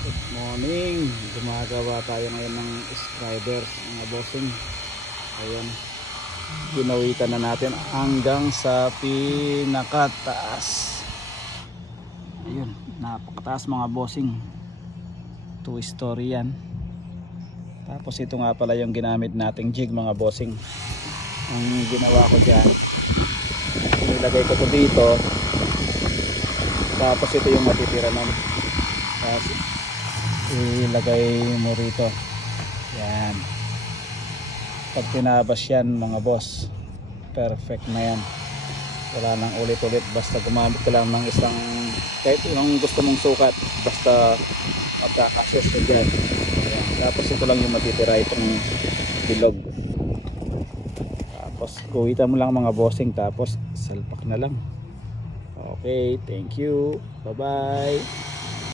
Good morning. Gumagawa tayo ngayon ng strider mga bossing. Ayan. Ginawitan na natin hanggang sa pinakataas. Ayun, napakataas mga bossing. 2-story yan. Tapos ito nga pala yung ginamit nating jig mga bossing. Ang ginawa ko dyan, nilagay ko to dito. Tapos ito yung matitira nun. Tapos ilagay mo rito. Yan. Pag pinabas yan mga boss, perfect na yan. Wala nang ulit-ulit, basta gumamit ka lang ng isang, kahit yung gusto mong sukat, basta magkakasos ka dyan. Ayan. Tapos ito lang yung matitira, itong bilog. Tapos kuwitan mo lang mga bossing, tapos salpak na lang. Okay, thank you, bye bye.